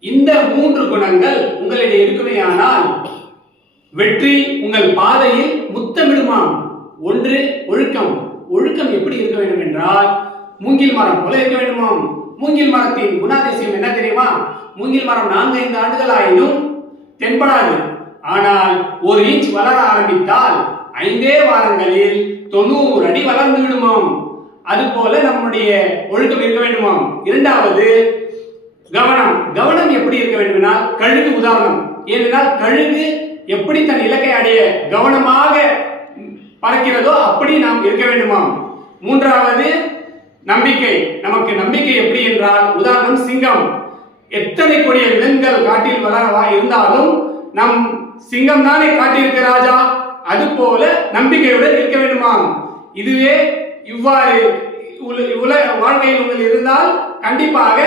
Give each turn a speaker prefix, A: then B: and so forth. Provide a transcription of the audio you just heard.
A: இந்த மூன்று குணங்கள் உங்களிடம் இருக்குமேயானால் வெற்றி உங்கள் பாதையில் முத்தமிடுமாம். ஒன்று ஒழுக்கம். ஒழுக்கம் எப்படி இருக்க வேண்டும் என்றால் மூங்கில் மரம் போல இருக்க வேண்டுமாம். மூங்கில் மரத்தின் குணாதிசயம் என்ன தெரியுமா? மூங்கில் மரம் நான்கு ஐந்து ஆண்டுகள் ஆயினும் தென்படாது. ஆனால் ஒரு இன்ச் வளர ஆரம்பித்தால் ஐந்தே வாரங்களில் தொண்ணூறு அடி வளர்ந்து விடுமாம். அதுபோல நம்முடைய ஒழுக்கம் இருக்க வேண்டுமாம். இரண்டாவது கவனம். கவனம் எப்படி இருக்க வேண்டுமென்றால் கழுகு உதாரணம். ஏனென்றால் கழுகு எப்படி தன் இலக்கை அடைய கவனமாக பறக்கிறதோ அப்படி நாம் இருக்க வேண்டுமாம். மூன்றாவது நம்பிக்கை. நமக்கு நம்பிக்கை எப்படி என்றால் உதாரணம் சிங்கம். எத்தனை கொடிய விலங்குகள் காட்டில் வளரவா இருந்தாலும் நம் சிங்கம் தானே காட்டியிருக்க ராஜா. அது போல நம்பிக்கையுடன் இருக்க வேண்டுமாம். இதுவே இவ்வாறு உல வாழ்க்கையில் உங்கள் இருந்தால் கண்டிப்பாக